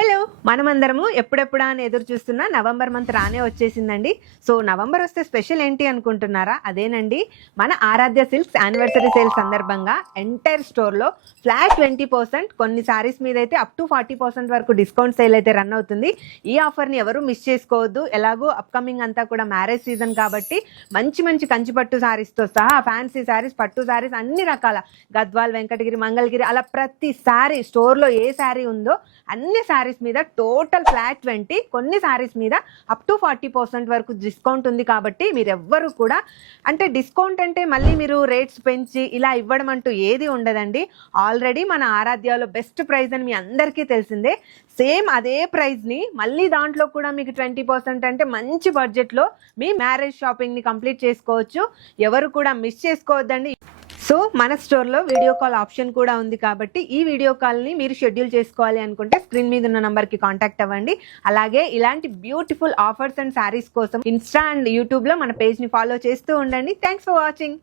Hello మనమందరము ఎప్పుడెప్పుడా అని ఎదురు చూస్తున్న నవంబర్ మంత్ రానే వచ్చేసిందండి. సో నవంబర్ వస్తే స్పెషల్ ఏంటి అనుకుంటున్నారా? అదేనండి, మన ఆరాధ్య సిల్క్స్ యానివర్సరీ సేల్ సందర్భంగా ఎంటైర్ స్టోర్లో ఫ్లాట్ 20%, కొన్ని సారీస్ మీద అయితే అప్ టు 40% వరకు డిస్కౌంట్ సేల్ అయితే రన్ అవుతుంది. ఈ ఆఫర్ని ఎవరు మిస్ చేసుకోవద్దు. ఎలాగో అప్కమింగ్ అంతా కూడా మ్యారేజ్ సీజన్ కాబట్టి మంచి మంచి కంచిపట్టు సారీస్తో సహా ఫ్యాన్సీ సారీస్, పట్టు సారీస్, అన్ని రకాల గద్వాల్, వెంకటగిరి, మంగళగిరి, అలా ప్రతి సారీ స్టోర్లో ఏ సారీ ఉందో అన్ని సారీస్ మీద టోటల్ ఫ్లాట్ 20, కొన్ని సారీస్ మీద అప్ టు 40% వరకు డిస్కౌంట్ ఉంది. కాబట్టి మీరెవ్వరు కూడా అంటే డిస్కౌంట్ అంటే మళ్ళీ మీరు రేట్స్ పెంచి ఇలా ఇవ్వడం అంటూ ఏది ఉండదండి. ఆల్రెడీ మన ఆరాధ్యాలో బెస్ట్ ప్రైస్ అని మీ అందరికీ తెలిసిందే. సేమ్ అదే ప్రైస్ని మళ్ళీ దాంట్లో కూడా మీకు 20% అంటే మంచి బడ్జెట్లో మీ మ్యారేజ్ షాపింగ్ని కంప్లీట్ చేసుకోవచ్చు. ఎవరు కూడా మిస్ చేసుకోవద్దండి. సో మన స్టోర్లో వీడియో కాల్ ఆప్షన్ కూడా ఉంది కాబట్టి ఈ వీడియో కాల్ని మీరు షెడ్యూల్ చేసుకోవాలి అనుకుంటే స్క్రీన్ మీద ఉన్న నంబర్కి కాంటాక్ట్ అవ్వండి. అలాగే ఇలాంటి బ్యూటిఫుల్ ఆఫర్స్ అండ్ శారీస్ కోసం ఇన్స్టా అండ్ యూట్యూబ్లో మన పేజ్ని ఫాలో చేస్తూ ఉండండి. Thanks for watching.